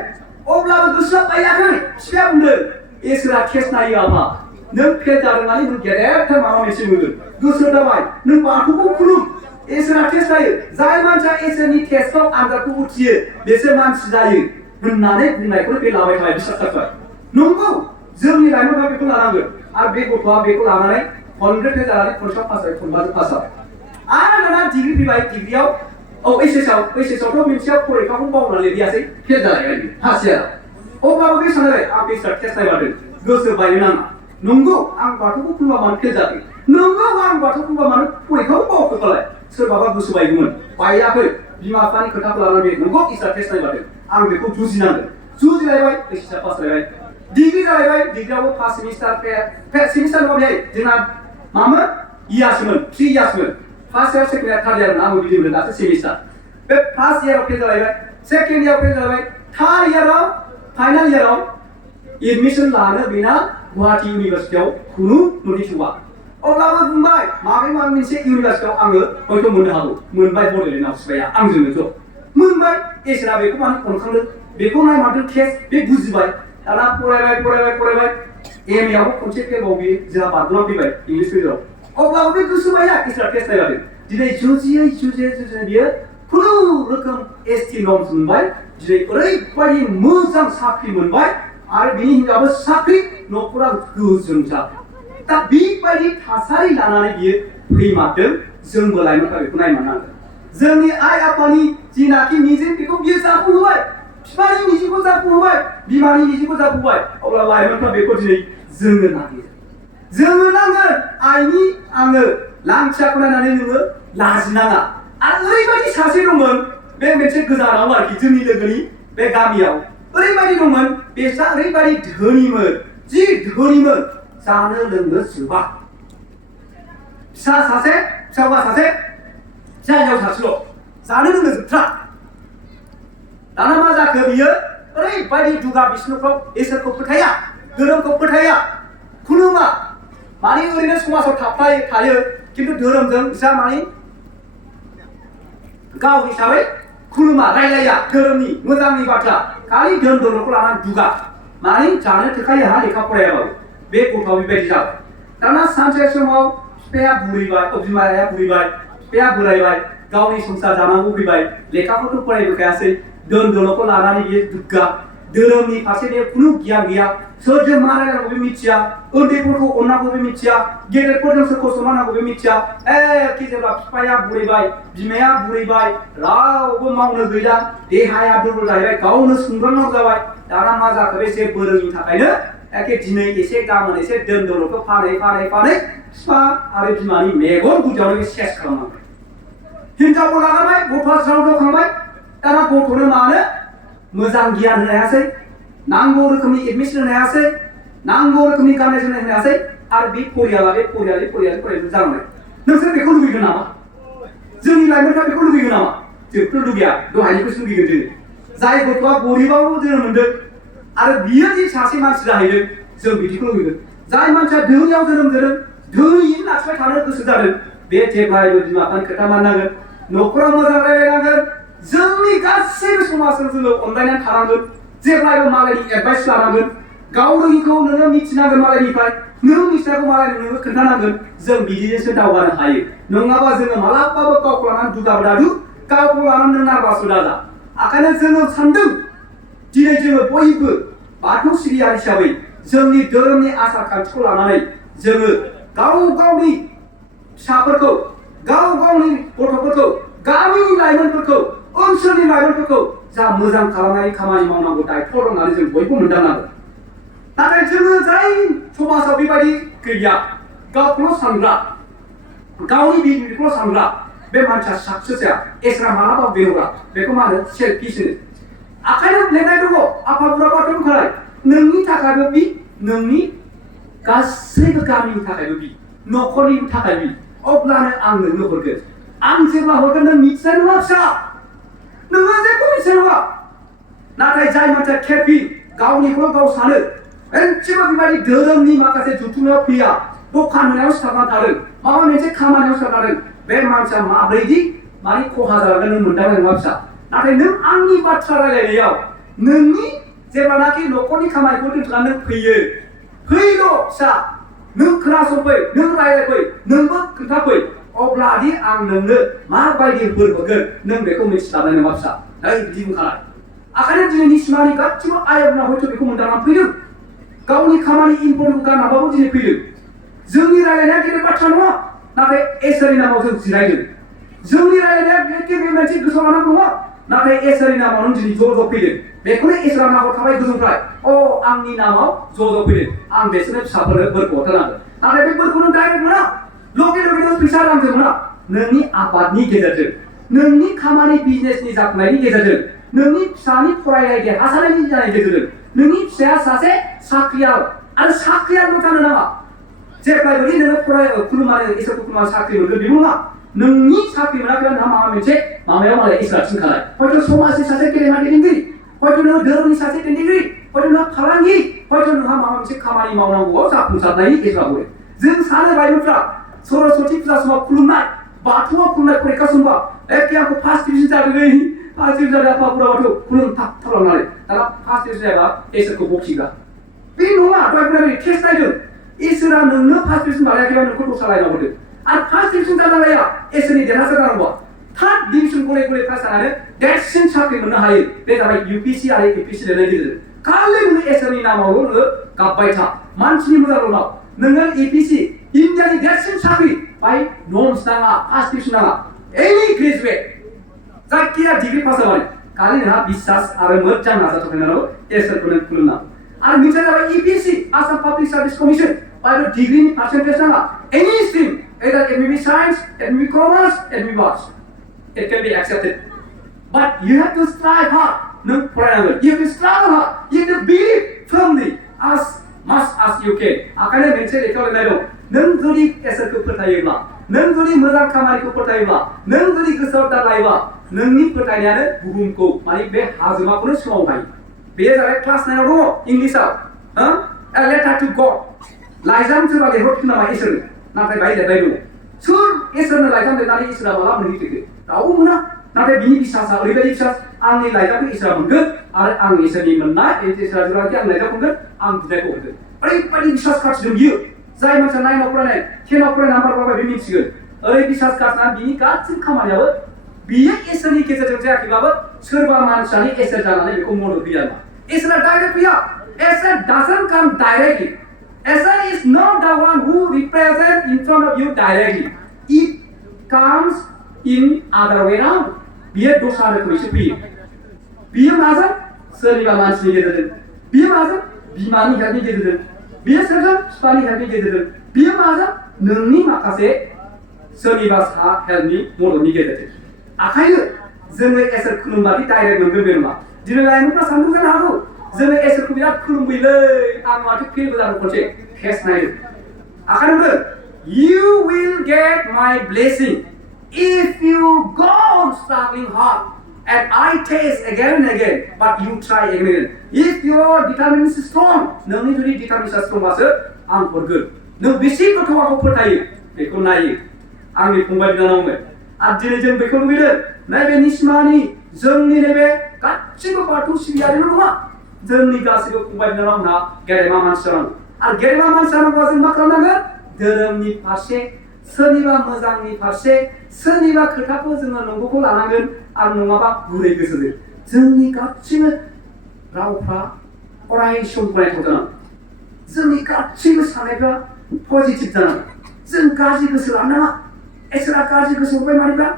अब्लाबो गोसोआ बायाखै बिफाया बुंदों इसोरा टेस्ट नायो आफा नों फेल जादों माने नों गेदेरथार माबा मोनसे मोनगोन गोसो जाबाय नों बाथौखौ खुलुम इसोरा टेस्ट नायो जाय मानसिया इसोरनि टेस्टआव आनजादखौ उथ्रियो बेसोर मानसि जायो होननानै बुंनायखौ बे लाबाय थाबाय बिसास जाबाय नंगौ जोंनि लाइमोनफ्रा बेखौ लानांगोन आरो बे गथ'आ बेखौ लानानै खनब्रै फेल जानानै खनसेयाव पास जाबाय खनबाजों पास जाबाय आरो दाना डिग्री फैबाय डिग्रीयाव ओइचएसआवथ' मोनसेयाव फरिखाखौ बावनानै लिरैयासै फेल जालायबाय फार्स्ट इयाराव अब्लाबो बे सानबाय आं इसोरा टेस्ट नायबादों गोसो बायनो नाङा नंगौ आं बाथौखौ खुलुमा मानो फेल जादों नंगौ आं बाथौ खुलुमा मानो फरिखाखौ बावखोबालाय सोरबाबा गोसो बायगौमोन बायाखै बिमा बिफानि खोथाखौ लानानै नंगौ इसोरा टेस्ट नायबादों आं बेखौ जुजिनांगोन जुजिलायबाय ओइचएसआ पास जालायबाय डिग्री जालायबाय डिग्रीयावबो फार्स्ट सेमिस्टार सेमिस्टार नङा बेहाय जोंना मामोन इयार्समोन 3 इयार्समोन first year second year third year आंबो बिदि मोनदों दासो सेमिस्टार बे फार्स्ट इयाराव फेल जालायबाय सेकेन्ड इयाराव फेल जालायबाय थार्ड इयाराव फाइनाल इयाराव एडमिशन लानो बेना गुवाहाटी इउनिभार्सिटियाव खुनु नटिस हौवा अब्लाबो बुंबाय माबे मोनसे इउनिभार्सिटियाव आङो हयथ' मोननो हागौ मोनबाय बड'लेण्डआव सिबाया आंजोंनो ज' मोनबाय इसोरा बेखौ मानो खनखांदों बेखौ नायमारदों टेस्ट बे बुजिबाय दाना फरायबाय MA आवबो खनसे फेलबाव बियो जोंहा बारग'ना फैबाय इंलिस मेजराव अब्लाबो बे गोसो बाया इसोरा टेस्ट नायबादों दिनै जुजियै बियो खुनु रोखोम ST नर्म्स मोनबाय दिनै ओरैबायदि मोजां साख्रि मोनबाय आरो बिनि हिनजावाबो साख्रि न'खरा गोजों जाबाय दा बेबायदि थासारि लानानै बियो फैमारदों जोंबो लाइमोनफ्रा बेखौ नायमारनांगोन जोंनि आइ आफानि जिनाखि मिजिं बेखौ बियो जाफुंहोबाय बिफानि मिजिंखौ जाफुंहोबाय बिमानि मिजिंखौ जाफुंबाय अब्ला लाइमोनफ्रा बेखौ दिनै जोंनो नांगोन आइनि आङो लांथियाखौ नायनानै नोङो लाजिनाङा आरो ओरैबायदि सासे दंमोन बे मोनसे गोजानाव आरोखि जोंनि लोगोनि बे गामियाव ओरैबायदि दंमोन बेसा ओरैबायदि धोनिमोन जि धोनिमोन जानो लोंनो जोबा फिसा सासे फिसा हौवा सासे फिसा हिनजाव सासेल' जानो लोंनो जोबथ्रा दाना मा जाखो बियो ओरैबायदि दुगा बिष्णुफ्राव इसोरखौ फोथाया धोरोमखौ फोथाया खुलुमा माने ओरैनो समाजाव थायो खिन्थु धोरोमजों बिसा माने गाव हिसाबै खुलुमा रायलाया धोरोमनि मोजांनि बाथ्रा खालि धोरोम दौलतखौ लानानै दुगा माने जानो थोखायो हा लेखा फरायाबाबो बे गथ'आ बेबायदि जाबाय दाना सानसे समाव बिफाया बुरैबाय बिमाया बुरैबाय बिफाया बोरायबाय गावनि संसार जानांगौ फैबाय लेखाखौथ' फरायबोखायासै धोन दौलतखौ लानानै बियो दुग्गा धोरोमनि फारसे बेयो खुनु गियान गैया सोरजों मा रायलायनांगौ बे मिथिया उन्दैफोरखौ अननांगौ बे मिथिया गेदेरफोरजों सोरखौ सनमान नांगौ बे मिथिया एखे जेब्ला बिफाया बुरैबाय बिमाया बुरैबाय रावबो मावनो गैला देहाया दुरबल जाहैबाय गावनो संग्रांनांगौ जाबाय दाना मा जाखो बे जेबो रोङिनि थाखायनो एखे दिनै एसे गाबोन एसे धोन दौलतखौ फानै बिफा आरो बिमानि मेगन गुदियावनो बे सेस खालामनांबाय हिनजावखौ लागारबाय गथ'आ ज्राव खांबाय दाना गथ'नो मानो मोजां गियान होनो हायासै नांगौ रोखोमनि एडमिसन होनो हायासै नांगौ रोखोमनि गाननाय जोमनाय होनो हायासै आरो बे फरियाला जालांबाय नोंसोर बेखौ लुबैगोन नामा जोंनि लाइमोनफ्रा बेखौ लुबैगोन नामा जोंथ' लुबैया दहायनिखौसो लुबैगोन जोङो जाय गथ'आ गरिबावबो जोनोम मोनदों आरो बियो दि सासे मानसि जाहैदों जों बिदिखौ लुबैगोन जाय मानसिया धोनियाव जोनोम जादों धोनियैनो नारसिबाय थानो गोसो जादों बे जेब्लायबो बिमा बिफानि खोथा मानिनांगोन न'खराव मोजां रायलायनांगोन जोंनि गासैबो समाजजों जोङो अनलायनानै थानांगोन जेब्लायबो मालायनि एडभाइस लानांगोन गाव रोङिखौ नोङो मिथिनांगोन मालायनिफ्राय नों मिथिनायखौ मालायनो नोङो खोन्थानांगोन जों बिदिजोंसो दावगानो हायो नङाबा जोङो मालाबाबो गावखौ लानानै दुगाबो दादु गावखौ लानानै नों नारभासबो दाजा ओंखायनो जोङो सानदों दिनै जोङो बयबो बाथौ सिबियारि हिसाबै जोंनि धोरोमनि आसार खान्थिखौ लानानै जोङो गावनि फिसाफोरखौ गावनि गथ'फोरखौ गामिनि लाइमोनफोरखौ ओनसोलनि लाइमोनफोरखौ जा मोजां खालामनाय खामानि मावनांगौ दायथ' दं होननानै जों बयबो मोनदांनांगोन नाथाय जोङो जाय समाजाव बेबायदि गैया गावखौल' सानग्रा गावनि बिदिखौल' सानग्रा बे मानसिया साक्सेस जाया इसोरा मालाबा बेनोब्रा बेखौ मा होनो सेल्फिश होनो आखाइयाव लिरनाय दङ आफा बोराइ बाथौनि बुंखानाय नोंनि थाखायबो बि नोंनि गासैबो गामिनि थाखायबो बि न'खरनि थाखाय बि अब्लानो आं नोंनो हरगोन आं जेब्ला हरगोन नों मिथिनाय नङा फिसा नोङो जेबो मिथिनाय नङा नाथाय जाय मानसिया खेपि गावनिखौल' गाव सानो एसेबो बेबायदि धोरोमनि माखासे जुथुमायाव फैया दखान होनायाव सिथाबना थादों माबा मोनसे खामानियाव सिथाबना थादों बे मानसिया माब्रैदि माने खहा जालांगोन नों मोनदांनाय नङा फिसा नाथाय नों आंनि बाथ्रा रायलायनायाव नोंनि जेब्लानाखि न'खरनि खामानिखौ दोनथ'नानै नों फैल' फिसा नों खोनासंफै नों रायलायफै नोंबो खोन्थाफै अब्लादि आं नोंनो माबायदि बोर हरगोन नों बेखौ मिथिस्लाबनाय नङा फिसा नै बिदि बुंखानाय आखायनो दिनैनि सिमानि गासिबो आयबना हयथ' बेखौ मोनदांनानै फैदों गावनि खामानि इम्परटेन्ट गानाबाबो दिनै फैदों जोंनि रायलायनाया गेदेर बाथ्रा नङा नाथाय इसोरनि नामाव जों जिरायदों जोंनि रायलायनाया एखे मोनसे गोसोआव लानांगौ नङा नाथाय इसोरनि नामाव नों दिनै ज' फैदों बेखौनो इसोरा नाहरखाबाय गोजौनिफ्राय अ आंनि नामाव ज' फैदों आं बिसोरनो फिसाफोरनो बोरखौ हरथारनांगोन नाथाय बे बोरखौ नों डाइरेक्ट मोना लगे नों फैसा रांजों मोना नोंनि आबादनि गेजेरजों नोंनि खामानि बिजनेसनि जाफुंनायनि गेजेरजों नोंनि फिसानि फरायनाय देरहासारनायनि जानायनि गेजेरजों नोंनि फिसाया सासे साख्रियाल आरो साख्रियाल' जानो नाङा जेब्लायबो नोङो खुलुमनानै इसोरखौ खुलुमनानै साख्रि मोनगोन बेबो नङा नोंनि साख्रि मोनाखैबा नोंहा माबा मोनसे माबायाव मालाय इसोरा थिनखानाय हयथ' समाजनि सासे गेलेमा दैदेनगिरि हयथ' नोङो धोरोमनि सासे दैदेनगिरि हयथ' नोंहा फालांगि हयथ' नोंहा माबा मोनसे खामानि मावनांगौआव जाफुंसारनायनि इसोरा हरो जों सानो लाइमोनफ्रा सरस्वती फुजा समाव खुलुमनाय बाथौआव खुलुमनाय फरिखा समबा एखे आंखौ फार्स्ट डिभिजन जादों फार्स्ट डिभिजन जादों आफा बोराइ बाथौ खुलुम थालांनानै दाना फार्स्ट डिभिजन जायाबा इसोरखौ बखिग्रा बे नङा दहाय टेस्ट नायदों इसोरा नोंनो फार्स्ट डिभिजन बानायाखैबा नोंखौ दस्रा लाइनाव हरदों आरो फार्स्ट डिभिजन जानाया इसोरनि देरहासार जानांगौ थार्ड डिभिजन गले पास जानानै देरसिन साख्रि मोननो हायो बे जाबाय इउपिएससि आरो एपिएससि लिरनायनि गेजेरजों खालि नोङो इसोरनि नामावल' नोङो गाबबाय था मानसिनि मोजांल' नाव नोङो एपिएससि इन्डियानि देरसिन साख्रि बाय नर्म्स नाङा फार्स्ट डिभिजन नाङा एनि ग्रेजुवेट जायखिया डिग्री पास जाबाय खालि नोंहा बिश्वास आरो मोजां नाजाथाबनाय नांगौ इसोरखौ नों खुलुमनांगौ आरो मोनसेया जाबाय इपिएससि आसाम पाब्लिक सार्भिस कमिसन बाय डिग्रीनि पार्सेन्टेज नाङा एनि stream either it may be science, it may be commerce, it may be arts. It can be accepted. But you have to strive hard. No problem. You have to strive hard. You have to believe firmly as much as you can. आखायनो मोनसे लेखायाव लिरनाय दं नों जुदि इसोरखौ फोथायोब्ला नों जुदि मोजां खामानिखौ फोथायोब्ला नों जुदि गोसोआव दालायोब्ला नोंनि फोथायनायानो बुहुमखौ माने बे हाजोमाखौनो सोमाव हायो बेयो जाबाय क्लास 9 आव दङ इंलिसाव a letter to God लाइजाम सोरबा लिरहरफिन नामा इसोरनो नाथाय बाहाय लिरनाय दङ सोर इसोरनो लाइजाम लिरनानै इसोरा माला मोनहैथोखो रावबो मोना नाथाय बिनि बिश्वासा ओरैबायदि बिश्वास आंनि लाइजामखौ इसोरा मोनगोन आरो आं इसोरनि मोननाय इसोरा जुराखि आं लाइजाम मोनगोन आं बिनायखौ हरगोन ओरैबायदि बिश्वास खाथिदों बियो जाय मानसिया 9 आव फरायनाय 10 आव फरायनाय नाम्बार पाबाय बे मिथिगोन ओरै बिश्वास खाथिना बिनि गासिबो खामानियाबो बियो इसोरनि गेजेरजों जायाखैबाबो सोरबा मानसियानो इसोर जानानै बेखौ मदद होयो आरो इसोरा डाइरेक्ट फैया इसोर doesn't come directly Isor is not the one who represents in front of you directly. It comes in other way around. बियो दस्रा रोखोमैसो फैयो बियो माजों सोरनिबा मानसिनि गेजेरजों बियो माजों बिमानि हेल्पनि गेजेरजों बियो सोरजों बिफानि हेल्पनि गेजेरजों बियो माजों नोंनि माखासे सोरनिबा हेल्पनि मददनि गेजेरजों आखायनो जोङो इसोर खुलुमबादि डाइरेक्ट मोनगोन बे नङा दिनै लाइमोनफ्रा सानदों जानो हागौ जोङो इसोरखौ बिराद खुलुमबोयोलै आं माथो फेलबो जादों खनसे टेस्ट नायदों आखायनो you will get my blessing if you go on struggling hard and I taste again and again but you try again and again if your determination is strong नोंनि जुदि determination strong बासो आं हरगोन नों बेसे गोथौखौ फोथायो बेखौ नायो आंनि फंबाय बिनानावमोन आरो दिनै जों बेखौ लुबैदों नैबे निस्मानि जोंनि नैबे गासिबो बाथौ सिबियारिल' नङा जोंनि गासैबो फंबाय बिनानावमोनहा गेदेमा मानसि जानांगौ आरो गेदेमा मानसि जानांगौबा जों मा खालामनांगोन धोरोमनि फारसे सोरनिबा मोजांनि फारसे सोरनिबा खोथाखौ जोङो नंगौखौ लानांगोन आरो नङाबा गुरै गोसोजों जोंनि गासिबो रावफ्रा अराय सम गनायथाव जानांगौ जोंनि गासिबो साननायफ्रा पजिटिभ जानांगौ जों गाज्रि गोसो लानो नाङा इसोरा गाज्रि गोसो हरबाय मानोब्ला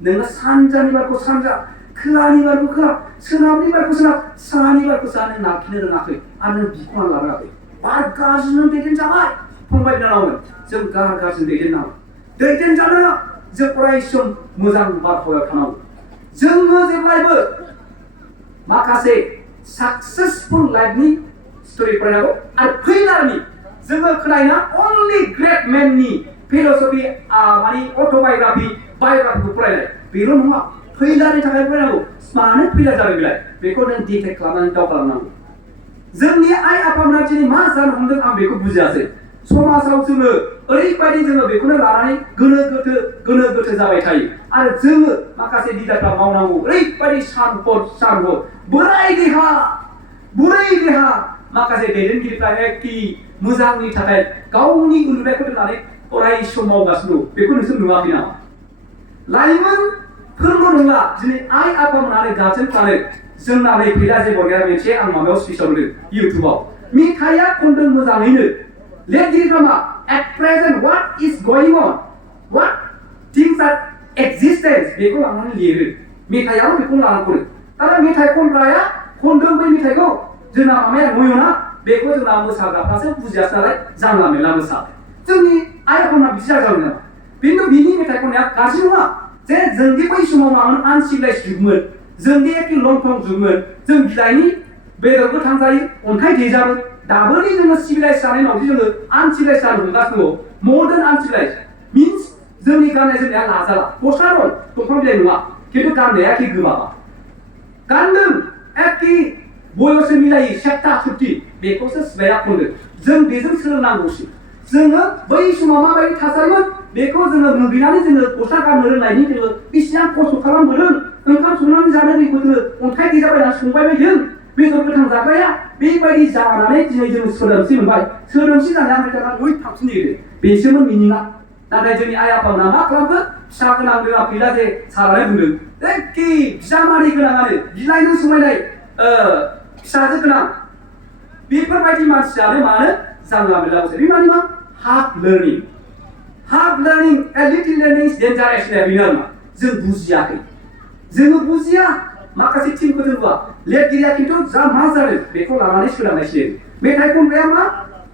नोङो सानजानि बारखौ सानजा, खोलानि बारखौ खोला, सोनाबनि बारखौ सोनाब, साहानि बारखौ साहा नों नारखिनो रोङाखै आरो नों बिख'ना लारोङाखै। बार गाज्रिजों दैदेनजाबाय फंबाय बिनानावमोन, जों गाज्रिजों दैदेननांगौ। दैदेनजानो जों अराय सम मोजां बारहावायाव थानांगौ। जोङो जेब्लायबो माखासे साक्सेसफुल लाइफनि स्ट'रि फरायनांगौ आरो फैलारनि जोङो खोनायोना अनलि ग्रेट मेननि फिल'सफि माने अट'बाय'ग्राफि बाय'ग्राफिखौ फरायनाय बेल' नङा, फैलारनि थाखाय फरायनांगौ। मानो फैलार जादों बेलाय बेखौ नों डिटेक्ट खालामनानै दावगालांनांगौ। जोंनि आइ आफामोना दिनै मा जानो हमदों आं बेखौ बुजियासै। समाजाव जोङो ओरैबायदि जोङो बेखौनो लानानै गोनो गोथो जाबाय थायो आरो जोङो माखासे लिडारफ्रा मावनांगौ ओरैबायदि सान हर बोराय देहा बुरै देहा माखासे दैदेनगिरिफ्रा एखे मोजांनि थाखाय गावनि उन्दुनायखौ दोननानै अराय सम मावगासिनो दं। बेखौ नोंसोर नुवाखै नामा? लाइमोनफोरल' नङा, दिनै आइ आफामोनानो गार्जेनफ्रानो जोंना नै फैला जे बरगेरा मोनसे आं माबायाव स्पिच होदों इउटुबाव मेथाइया खनदों मोजाङैनो, लिरगिरिफ्रा मा at present what is going on what things are existence बेखौ लानानै लिरो। मेथाइयाव बेखौ लानानै खनो। दा मेथाइ खनग्राया खनदों बै मेथाइखौ, जोंना माबाया नयना बेखौ जोंना मोसाग्राफ्रासो बुजियासै नालाय जानला मेनला मोसाबाय। जोंनि आइ आफामोना बिदि जाजागोन नामा? खिन्थु बिनि मेथाइ खननाया गाज्रि नङा। जे जोंदि बै समाव मामोन आनसिभिलाइज जुगमोन, जोंदि एखे लंथं जुगमोन, जों बिलाइनि बेदरबो थांजायो, अन्थाइ देजाबो। दाबोदि जोङो सिभिलाइज जानाय उनावदि जोङो आनसिभिलाइज जानो हमगासिनो दङ, मडार्न आनसिभिलाइज मिन्स जोंनि गाननाय जोमनाया लाजाला। गस्ला दं, दंफां बिलाइ नङा, खिन्थु गाननाया एखे गोबाबा। गानदों एखे बयसजों मिलायो सेप्ता सुक्ति बेखौसो सिबाया खनदों। जों बेजों सोलोंनांगौसो। जोङो बै समाव माबायदि थासारिमोन बेखौ जोङो नुगैनानै जोङो गस्ला गाननो रोंनायनि जोङो बेसेबां खस्थ' खालामबोदों। ओंखाम संनानै जानो रोङिखौ जोङो अन्थाइ देजाबायना संबाय बायदों। बेदर गोथां जाग्राया बेबायदि जानानै दिनै जोङो सोदोमस्रि मोनबाय। सोदोमस्रि जानाया आमेरिकाना ओइ थांफिन नागिरदों बेसोमोन मिनिङा। नाथाय जोंनि आइ आफामोना मा खालामखो? फिसा गोनां जोंहा फैला जे सारानाय बुंदों एखे बिजामादै गोनाङानो बिलाइनो समायनाय फिसाजो गोनां बेफोरबायदि मानसियानो मानो जानला मेनला बोसोर। बे माने मा half learning a little learning is dangerous होननाया बेनो आरोमा। जों बुजियाखै, जोङो बुजिया माखासे टिमखौ जों नुवा। लिरगिरिया खिन्थु जा मा जादों बेखौ लानानै सोदांनायसो लिरो। मेथाइ खनग्राया मा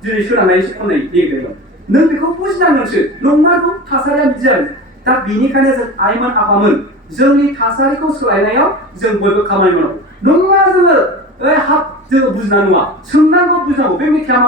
दिनै सोदांनायसो खननाय लिरदों। नों बेखौ बुजिनांगोनसो नंमारगौ थासारिया बिदि जादों। दा बेनिखायनो जों आइमोन आफामोन जोंनि थासारिखौ सोलायनायाव जों बयबो खामानि मावनांगौ। नङा जोङो हाब जोङो बुजिना नङा, सोंनांगौ बुजिनांगौ। बे मेथाइया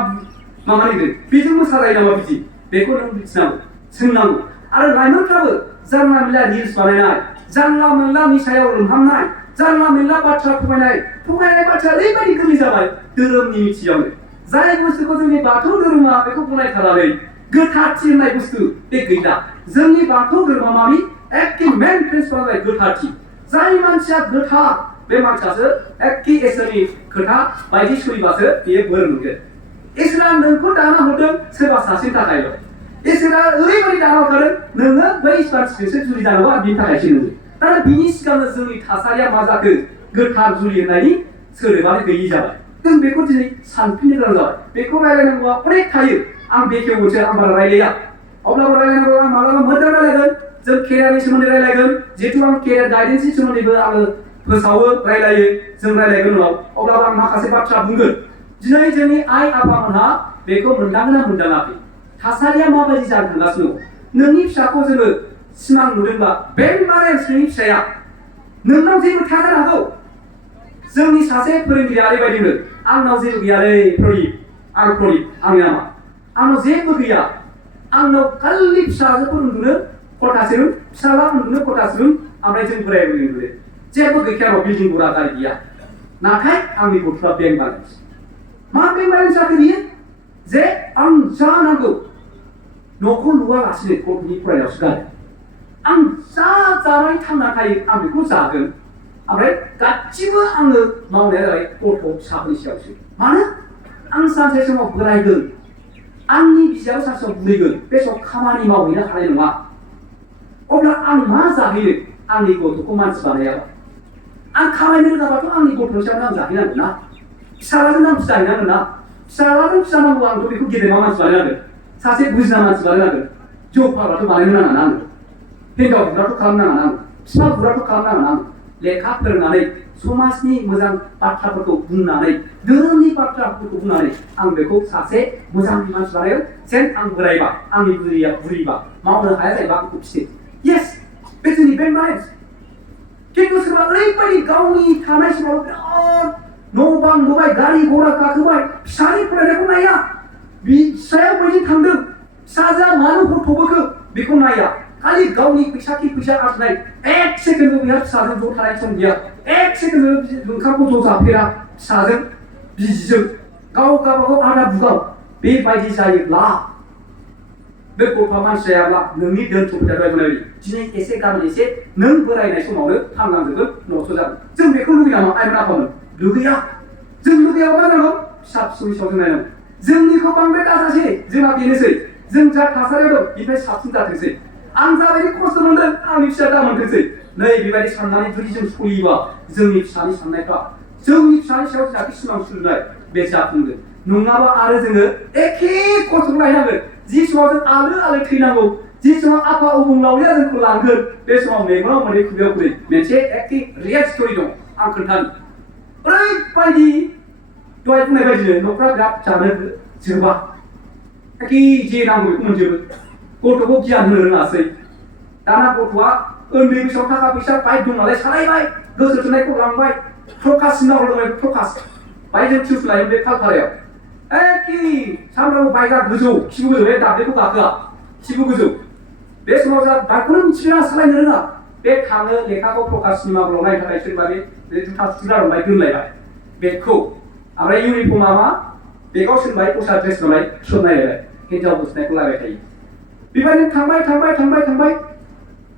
मा लिरदों, बेजों मोसाजायो नामा बिदि, बेखौ नों मिथिनांगौ सोंनांगौ। आरो लाइमोनफ्राबो जानला मेनला रिल्स बानायनाय, जानला मेनला निसायाव लोंहाबनाय, जानला मेनला बाथ्रा थगायनाय बाथ्राया ओरैबायदि गोरलै जाबाय धोरोमनि मिथियावनो। जाय बुस्थुखौ जोंनि बाथौ धोरोमा बेखौ गनायथाराखै, गोथारथि होननाय बुस्थु बे गैला। जोंनि बाथौ धोरोमा मानि एखे मेन प्रिन्सिपाल जाबाय गोथारथि। जाय मानसिया गोथार बे मानसियासो एखे इसोरनि खोथा बायदि सोलिबासो बेयो बोर मोनगोन। इसोरा नोंखौ दाना हरदों सोरबा सासेनि थाखायल'। इसोरा ओरैबायदि दाना हरखादों नोङो बै मानसिजोंसो जुलि जानांगौ आरो बिनि थाखायसो नोङो। दा बिनि सिगांनो जोंनि थासारिया मा जाखो? गोथार जुलि होननायनि सोदोबानो गैयि जाबाय। जों बेखौ दिनै सानफिननो गोनां जाबाय। बेखौ रायलायनांगौआ अनेक थायो। आं बेखेवनोसै, आं बारा रायलाया। अब्लाबो रायलायनांगौ आं मालाबा मोजां रायलायगोन। जों केरियारनि सोमोन्दै रायलायगोन। जिहेतु आं केरियार गाइडेन्सनि सोमोन्दैबो आङो फोसावो रायलायो, जों रायलायगोन उनाव। अब्लाबो आं माखासे बाथ्रा बुंगोन। दिनै जोंनि आइ आफामोनहा बेखौ मोनदांगोना मोनदाङाखै? थासारिया माबायदि जानो थांगासिनो दं? नोंनि फिसाखौ जोङो सिमां नुदोंबा बेंबारेन्स नोंनि फिसाया नोंनाव जेबो थाया जानो हागौ। जोंनि सासे फोरोंगिरिया ओरैबायदिनो आंनाव जेबो गैयालै प्रदीप आंनि नामा आंनाव जेबो गैया। आंनाव खालि फिसाजोफोर उन्दुनो खथासे रुम, फिसाला उन्दुनो खथासे रुम, ओमफ्राय जों बोराय बुरै उन्दुनो जेबो गैखाया र' बिल्डिं गुरा गारि गैया। नाथाय आंनि गथ'आ बेंक बेलेन्स। मा बेंक बेलेन्स जाखो बियो? जे आं जा नांगौ न'खौ लुवालासिनो गथ'नि फरायनायावसो गारो। आं जा जानानै थांना थायो आं बेखौ जागोन। ओमफ्राय गासिबो आङो मावनाया जाबाय गथ' फिसाफोरनि सायावसो। मानो? आं सानसे समाव बोरायगोन, आंनि बिजाबो सानसे समाव बुरैगोन, बे समाव खामानि मावहैनो हानाय नङा। अब्ला आं मा जाहैनो आंनि गथ'खौ मानसि बानायाबा? आं खामायनो रोङाबाथ' आंनि गथ'नि सायावनो आं जाहैनांगोन ना। फिसालाजों आं फिसा हैनांगोन ना। फिसालाजों फिसा नांगौ आंथ' बेखौ गेदेमा मानसि बानायनांगोन, सासे बुजिना मानसि बानायनांगोन। जौ फाग्लाथ' बानायनो नाङा ना आङो, हिनजाव बुग्राथ' खालामनो नाङा ना आङो। फिसाफोराथ' खालामनांगोन आं लेखा फोरोंनानै समाजनि मोजां बाथ्राफोरखौ बुंनानै धोरोमनि बाथ्राफोरखौ बुंनानै आं बेखौ सासे मोजां मानसि बानायो जेन आं बोरायबा आंनि बुरिबा मावनो हाया जायोबा आंखौ फिसियो येस बे जोंनि बे माइन्ड खिन्थु सोरबा ओरैबायदि गावनि थानाय समाव बिराद न' बां लुबाय गारि घोड़ा गाखोबाय फिसानि फरायनायखौ नाया फिसाया बबेजों थांदों फिसाजोआ मानो हरथ'बोखो बेखौ नाया खालि गावनि फैसा आरजिनाय एक सेकेन्डबो बेहा फिसाजों ज' थानाय सम गैया एक सेकेन्डबो ओंखामखौ ज' जाफेरा फिसाजों बिजिजों गावबागाव आदा बुगाव बेबायदि जायोब्ला बे गथ'आ मानसि जायाब्ला नोंनि दोनथुमनाया दहाय बुंनाय बायदि दिनै एसे गाबोन एसे नों बोरायनाय समावनो थांनांजोबगोन नस्थ' जागोन जों बेखौ लुगैया नामा आइमोन आफामोन लुगैया जों लुगैयाबा मा जानांगौ फिसा फिसौनि सायाव जों नायनांगौ जोंनिखौ बांद्राय दाजासै जोंना बेनोसै जों जा थासारियाव दं बेनिफ्राय साबसिन जाथोंसै आं जाबायदि खस्थ' मोनदों आंनि फिसाया दा मोनथोंसै नै बेबायदि साननानै जुदि जों सोलियोबा जोंनि फिसानि साननायफ्रा जोंनि फिसानि सायाव जाखि सिमां सुजुनाय बे जाफुंगोन नङाबा आरो जोङो एखे खस्थ'खौ लायनांगोन जि समाव जों आलो थैनांगौ जि समाव आफा अबंलावरिया जोंखौ लांगोन बे समाव मेगनाव मोदै खुगायाव खुदै मोनसे एखे रियेल स्ट'रि दं आं खोन्थानो ओरैबायदि दहाय बुंनाय बायदिनो न'खरा बिराद जानो जोबा एखे जे नांगौ बेखौ मोनजोबो गथ'खौ गियान होनो रोङासै दाना गथ'आ उन्दै बैसोआव थाखा फैसा बाइक दं नालाय सालायबाय गोसो थोनायखौ लांबाय प्रकाश होनना हरबाय प्रकाश बाइकजों टिउसन लायो बे खालपारायाव एखे सामफ्रामबो बाइकआ गोजौ खिबु गोजौ बे दाब्लेखौ गाखोआ खिबु गोजौ बे समाव जा बाइकखौनो मिथिया सालायनो रोङा बे थाङो लेखाखौ प्रकाश सिनेमाखौ नायनो थाखाय सोरबा बे जुथा सुग्रा दंबाय दोनलायबाय बेगखौ ओमफ्राय इउनिफर्मा मा बेगाव सोनबाय दस्रा ड्रेस नालाय सोनायलायबाय हिन्जाव बोसनायखौ लायबाय थायो बेबायदिनो थांबाय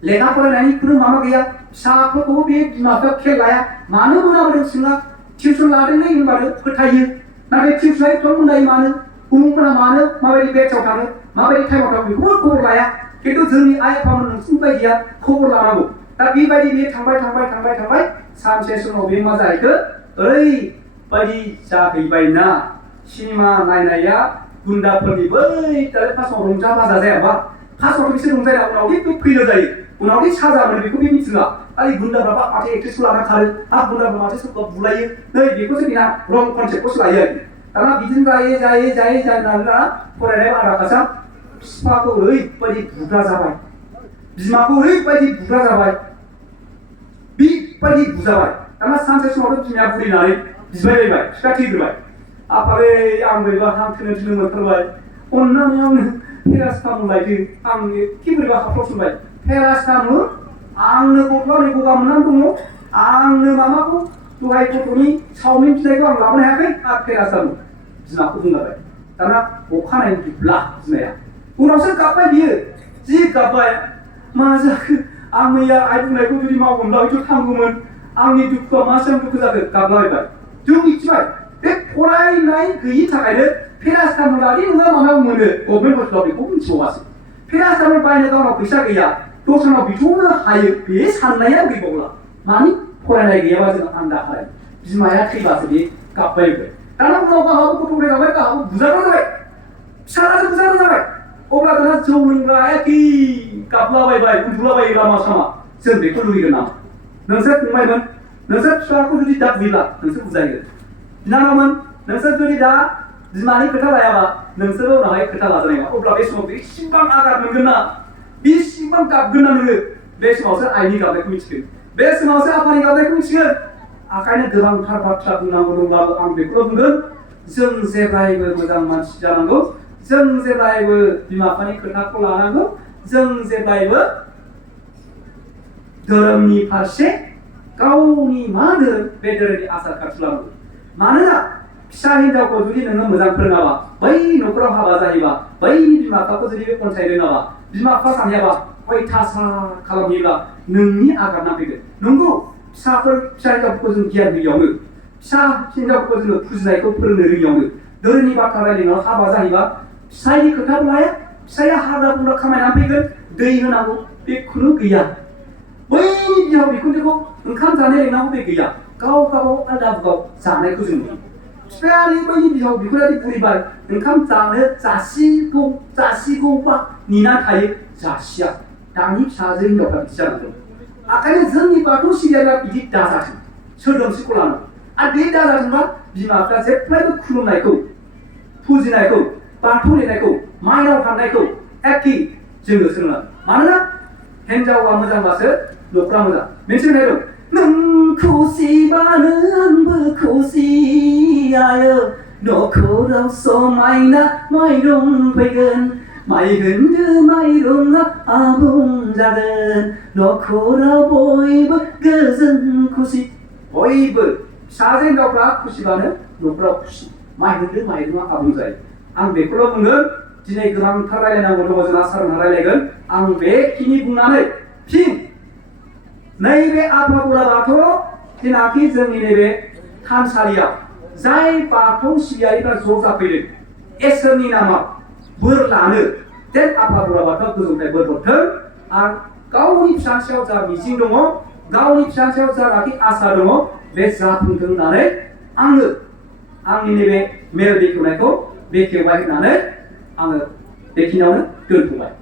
लेखा फरायनायनि खुनु माबा गैया फिसाफोरखौबो बे बिमा बिफाया खेल लाया मानो मोनाबोदों सोङा टिउसन लादोंलै होनबानो फोथायो नाथाय टिउसन लायोथ' मोनायो मानो उमुकफोरा मानो माबायदि बेटसाव थाङो माबायदि टाइमाव थाङो बेखौबो खबर लाया खिन्थु जोंनि आइ आफामोन नोंसिनि बायदिया खबर लानांगौ दा बेबायदि बे थांबाय सानसे समाव बे मा जाहैखो ओरैबायदि जाहैबायना सिनेमा नायनाया गुन्दाफोरनि बै फार्स्टआव रंजा बाजा जायाबा फार्स्टआवथ' बिसोर रंजाया उनावदि फैलो जायो उनावदि साजा मोनो बेखौ बे मिथिला खालि गुन्दाफ्रा माथो एक्ट्रेसखौ लाना खारो गुन्दाफ्रा माथो सोरखौ बुलायो नै बेखौसो बिना रं कनसेप्टखौसो लायो आरो दाना बिदिनो जायै दाना फरायनाय बारा खासा बिफाखौ ओरैबायदि बुग्रा जाबाय बिमाखौ ओरैबायदि बुग्रा जाबाय बेबायदि बुजाबाय दाना सानसे समावथ' बिमाया बुरिनानै बिबायबाय बिफाया थैग्रोबाय आफालै आं बोरैबा हां थोनो मोनथारबाय अननानै आंनो पेरासिटामल लायदो आं एखे बोरैबा हाफ्रावसोबाय पेरासिटामल आंनो गथ'आ नै गगा मोननानै दङ आंनो माबाखौ दहाय गथ'नि चावमिन फिनायखौ आं लाबोनो हायाखै आरो पेरासिटामल बिमाखौ बुंलाबाय दाना अखानायै बिब्ला बिमाया उनावसो गाबबाय बियो जि गाबबाय मा जाखो आं मैया आइ बुंनायखौ जुदि मावगोनब्ला हयथ' थांगौमोन आंनि दुखुआ मासेबां दुखु जाखो गाबलाबायबाय जों मिथिबाय बे फरायनाय गैयि थाखायनो पेरासिटामलादि नोङो माबायाव मोनो गभर्नमेन्ट हस्पिटालाव बेखौ मिथिबावासै पेरासिटामल बायनो गावनाव फैसा गैया दस्रानाव बिथ'नो हायो बे साननाया गैबावला मानि फरायनाय गैयाबा जों आन्दा खालाय बिमाया थैबासो बे गाबबायबो दाना उनाव गाहाबो गथ' गथाय गाबबाय गाहाबो बुजाग्रा जाबाय फिसालासो बुजाग्रा जाबाय अब्ला दाना जौ लोंग्रा एखे गाबलाबायबाय उन्दुलाबायो लामा सामा जों बेखौ लुगैगोन नामा नोंसोर फंबायमोन नोंसोर फिसाखौ जुदि दा बुयोब्ला नोंसोर बुजायगोन बिनानावमोन नोंसोर जुदि दा बिमानि खोथा लायाबा नोंसोरो उनावहाय खोथा लाजानाय नङा अब्ला बे समाव बेसेबां आघात मोनगोन ना बेसेबां गाबगोन ना नोङो बे समावसो आइनि गाबनायखौ मिथिगोन बे समावसो आफानि गाबनायखौ मिथिगोन ओंखायनो गोबांथार बाथ्रा बुंनांगौ दंब्लाबो आं बेखौल' बुंगोन जों जेब्लायबो मोजां मानसि जानांगौ जों जेब्लायबो बिमा बिफानि खोथाखौ लानांगौ जों जेब्लायबो धोरोमनि फारसे गावनि मा धोरोम बे धोरोमनि आसार खान्थि लानांगौ मानोना फिसा हिन्जावखौ जुदि नोङो मोजां फोरोङाबा बै न'खराव हाबा जायोबा बैनि बिमा बिफाखौ जुदि बे अनसायनो रोङाबा बिमा बिफा सानैयाबा अयथासार खालामहैयोब्ला नोंनि आघात नांफैगोन नंगौ फिसा हिन्जावफोरखौ जों गियान होयियावनो फिसा हिन्जावफोरखौ जोङो फुजिनायखौ फोरोंनो रोङियावनो धोरोमनि बाथ्रा रायलायनायाव हाबा जाहैबा फिसायनि खोथाबो लाया फिसाया हाग्रा बंग्रा खामायनानै फैगोन दै होनांगौ बे खुनु गैया बैनि बिहाव बिखुनजोखौ ओंखाम जानो लेंनांगौ बे गैया गाव आलदा बुगाव जानायखौ जों नुयो बिफाया बैनि बिहाव बिखुनजोआ बुरिबाय ओंखाम जानो जासिगौबा नेना थायो जासिया दानि फिसाजो हिनजावफ्रा बिदि जानांगौ आखायनो जोंनि बाथौ सिबियारिया बिदि दाजाथों सोदोमस्रिखौ लानो आरो बे दाजाथोंबा बिमा बिफा जेब्लायबो खुलुमनायखौ फुजिनायखौ बाथौ लिरनायखौ माइनाव फाननायखौ एखे जोङो सोलोंनांगोन मानोना हिन्जावा मोजांबासो न'खरा मोजां मोनसे मेथाइ दं नों खुसिबानो आंबो खुसियायो न'खराव समायना माइरं फैगोन माइ होन्दो माइरंआ आबुं जागोन न'खराव बयबो गोजोन खुसि बयबो फिसाजो हिनजावफ्रा खुसिबानो न'खराव खुसि माइ होन्दो माइरंआ आबुं जायो आं बेखौल' बुंगोन दिनै गोबांथार रायलायनांगौ दङ जोंहा सारमोनहा रायलायगोन आं बेखिनि बुंनानै फिन नैबे आफा बोराइ बाथौ जेनाखि जोंनि नैबे थानसालियाव जाय बाथौ सिबियारिफ्रा ज' जाफैदों इसोरनि नामाव बोर लानो जेन आफा बोराइ बाथौआ गोजौनिफ्राय बोर हरथों आरो गावनि फिसासेयाव जा मिजिं दङ गावनि फिसासेयाव जानाखि आसा दङ बे जाफुंथों होननानै आङो आंनि नैबे मेल बेखेवनायखौ बेखेवबाय होननानै आङो बेखिनियावनो दोनथ'बाय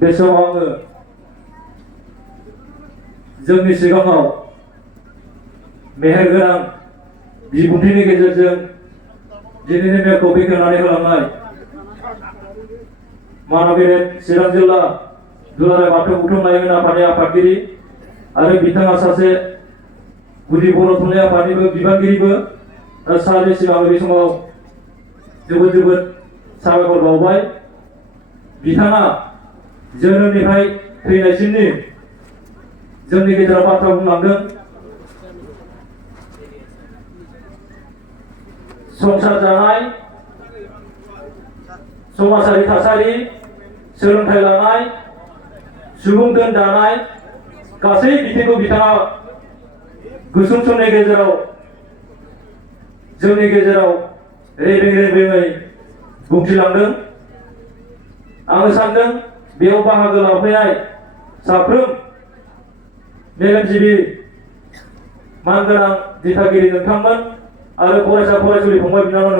बे समाव आङो जोंनि सिगाङाव मेहेरगोनां बिबुंथिनि गेजेरजों दिनैनि मेलखौ बेखेवनानै होलांनाय मानबिरेन चिरां जिल्ला दुलाराय बाथौ बुथुमनाय आफादनि आफादगिरि आरो बिथाङा सासे गुदि बर' थुनलाइ आफादनिबो बिबानगिरिबो सारनिसिम आङो बे समाव जोबोद साबायखर बावबाय बिथाङा जोनोमनिफ्राय थैनायसिमनि जोंनि गेजेराव बाथ्रा बुंलांदों संसार जानाय समाजारि थासारि सोलोंथाइ लानाय सुबुं दोन दानाय गासै बिथिंखौ बिथाङा गुसुं समनि गेजेराव जोंनि गेजेराव रेबेङै बुंथिलांदों आङो सानदों बेयाव बाहागो लाफैनाय साफ्रोम मेलेमजिबि मानगोनां दिथागिरि नोंथांमोन आरो फरायसा फरायसुलि फंबाय बिनानाव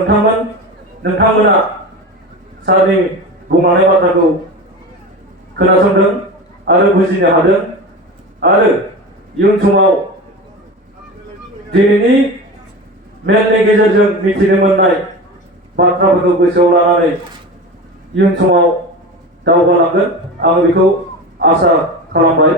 नोंथांमोना सारनि बुंलांनाय बाथ्राखौ खोनासंदों आरो बुजिनो हादों आरो इयुन समाव दिनैनि मेलनि गेजेरजों मिथिनो मोननाय बाथ्राफोरखौ गोसोआव लानानै इयुन समाव दावगालांगोन आं बेखौ आसा खालामबाय।